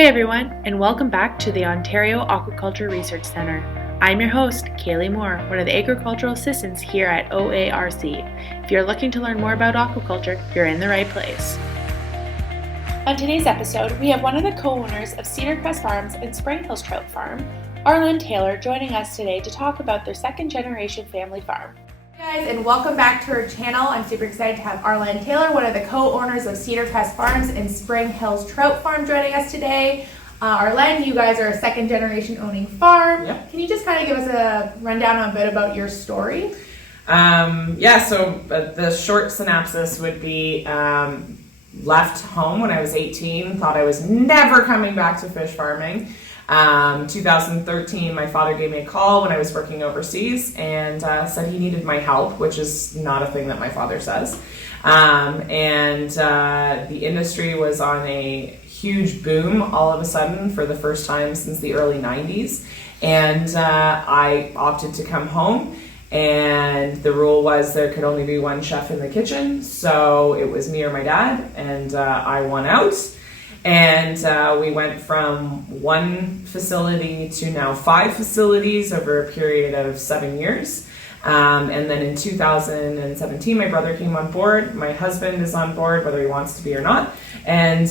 Hey everyone, and welcome back to the Ontario Aquaculture Research Centre. I'm your host, Kaylee Moore, one of the agricultural assistants here at OARC. If you're looking to learn more about aquaculture, you're in the right place. On today's episode, we have one of the co-owners of Cedar Crest Farms and Springhills Trout Farm, Arlen Taylor, joining us today to talk about their second-generation family farm. Hey guys, and welcome back to our channel. I'm super excited to have Arlen Taylor, one of the co-owners of Cedar Crest Farms and Springhills Trout Farm, joining us today. Arlen, you guys are a second-generation owning farm. Yep. Can you just kind of give us a rundown on a bit about your story? So the short synopsis would be left home when I was 18, thought I was never coming back to fish farming. 2013, my father gave me a call when I was working overseas and said he needed my help, which is not a thing that my father says. The industry was on a huge boom all of a sudden for the first time since the early 90s. And I opted to come home. And the rule was there could only be one chef in the kitchen. So it was me or my dad, and I won out. And we went from one facility to now 5 facilities over a period of 7 years. And then in 2017, my brother came on board. My husband is on board, whether he wants to be or not. And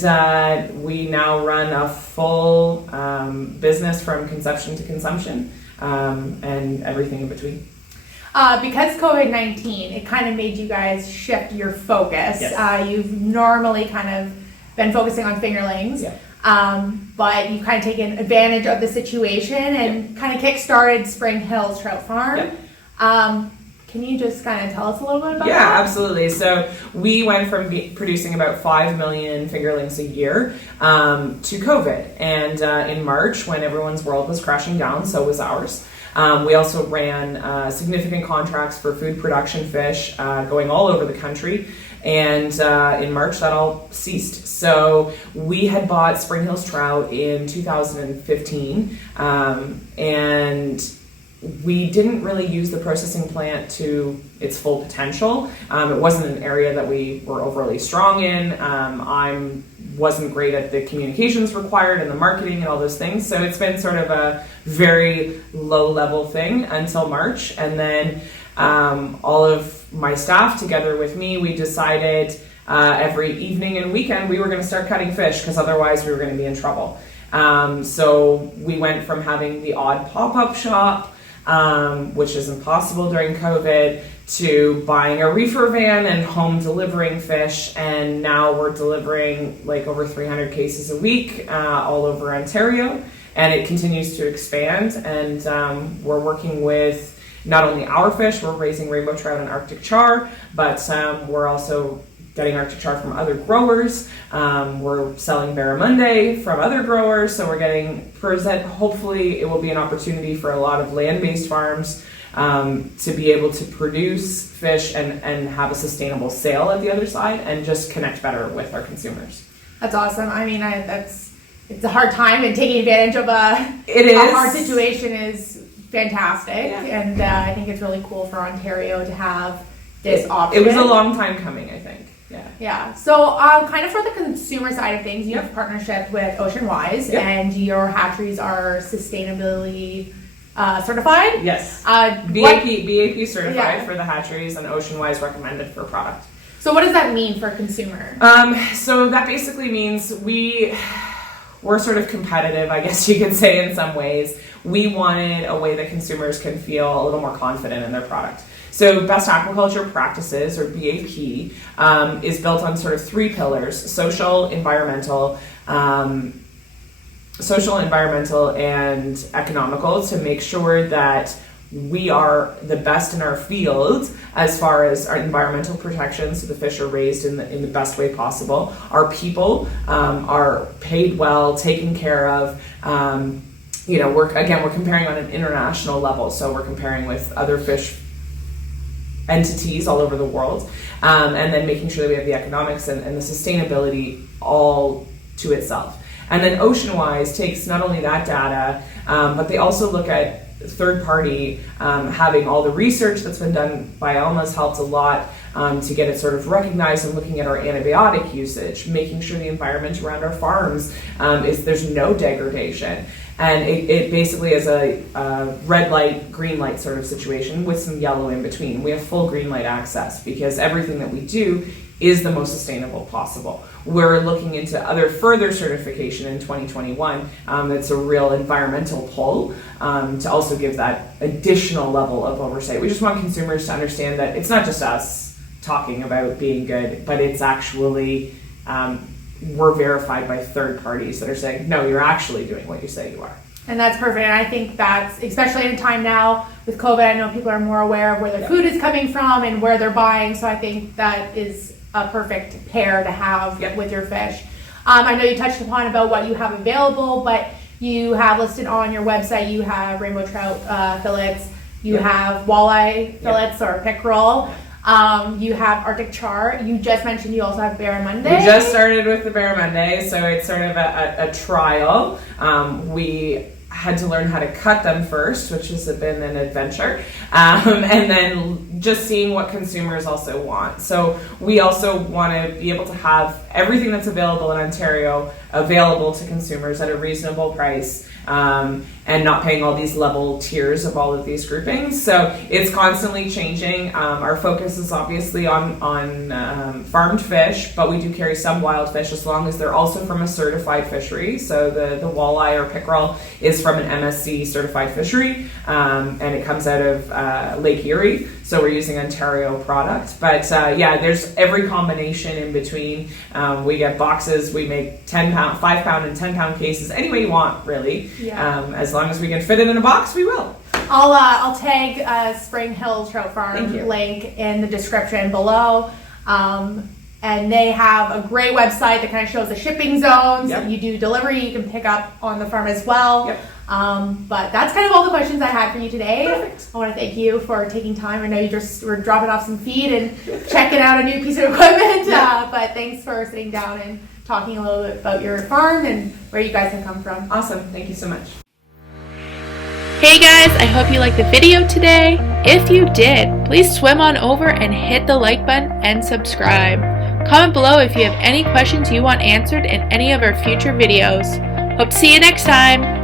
we now run a full business from conception to consumption and everything in between. Because COVID-19, it kind of made you guys shift your focus. Yes. You've normally kind of been focusing on fingerlings, but you've kind of taken advantage of the situation and kind of kick-started Springhills Trout Farm. Yep. Can you just kind of tell us a little bit about that? Yeah, absolutely. So we went from producing about 5 million fingerlings a year to COVID. And in March, when everyone's world was crashing down, so was ours. We also ran significant contracts for food production fish going all over the country. And in March, that all ceased. So we had bought Springhills Trout in 2015, and we didn't really use the processing plant to its full potential. It wasn't an area that we were overly strong in. I wasn't great at the communications required and the marketing and all those things. So it's been sort of a very low level thing until March. And then all of my staff together with me, we decided every evening and weekend we were going to start cutting fish because otherwise we were going to be in trouble. So we went from having the odd pop-up shop, which is impossible during COVID, to buying a reefer van and home delivering fish. And now we're delivering like over 300 cases a week all over Ontario. And it continues to expand. And we're working with not only our fish, we're raising rainbow trout and Arctic char, but we're also getting Arctic char from other growers. We're selling barramundi from other growers, so we're getting hopefully it will be an opportunity for a lot of land-based farms to be able to produce fish and have a sustainable sale at the other side and just connect better with our consumers. That's awesome. I mean, it's a hard time, and taking advantage of a hard situation is fantastic. Yeah. And I think it's really cool for Ontario to have this option. It was a long time coming, I think. Yeah. So kind of for the consumer side of things, you have a partnership with Oceanwise, and your hatcheries are sustainability certified. Yes. BAP certified for the hatcheries and Oceanwise recommended for product. So what does that mean for a consumer? So that basically means we're sort of competitive, I guess you could say, in some ways. We wanted a way that consumers can feel a little more confident in their product. So Best Aquaculture Practices, or BAP, is built on sort of 3 pillars: social, environmental, and economical, to make sure that we are the best in our field as far as our environmental protection, so the fish are raised in the best way possible. Our people are paid well, taken care of. We're comparing on an international level, so we're comparing with other fish entities all over the world, and then making sure that we have the economics and the sustainability all to itself. And then Oceanwise takes not only that data, but they also look at third party, having all the research that's been done by Alma has helped a lot, to get it sort of recognized, and looking at our antibiotic usage, making sure the environment around our farms there's no degradation. And it basically is a red light, green light sort of situation with some yellow in between. We have full green light access because everything that we do is the most sustainable possible. We're looking into further certification in 2021. It's a real environmental pull to also give that additional level of oversight. We just want consumers to understand that it's not just us talking about being good, but it's actually we're verified by third parties that are saying, no, you're actually doing what you say you are. And that's perfect. And I think that's, especially in a time now with COVID, I know people are more aware of where their food is coming from and where they're buying. So I think that is a perfect pair to have with your fish. I know you touched upon about what you have available, but you have listed on your website, you have rainbow trout fillets, you have walleye fillets or pickerel. You have Arctic char. You just mentioned you also have barramundi. We just started with the barramundi, so it's sort of a trial. We had to learn how to cut them first, which has been an adventure, and then just seeing what consumers also want. So we also want to be able to have everything that's available in Ontario available to consumers at a reasonable price, and not paying all these level tiers of all of these groupings. So it's constantly changing. Our focus is obviously on farmed fish, but we do carry some wild fish as long as they're also from a certified fishery. So the walleye or pickerel is from an MSC certified fishery, and it comes out of Lake Erie. So we're using Ontario product. But there's every combination in between. We get boxes, we make 5 pound and 10 pound cases, any way you want, really. As long as we can fit it in a box, we will. I'll tag Springhills Trout Farm link in the description below. And they have a great website that kind of shows the shipping zones. You do delivery, you can pick up on the farm as well. But that's kind of all the questions I had for you today. Perfect. I want to thank you for taking time. I know you just were dropping off some feed and checking out a new piece of equipment. But thanks for sitting down and talking a little bit about your farm and where you guys have come from. Awesome. Thank you so much. Hey guys, I hope you liked the video today. If you did, please swim on over and hit the like button and subscribe. Comment below if you have any questions you want answered in any of our future videos. Hope to see you next time.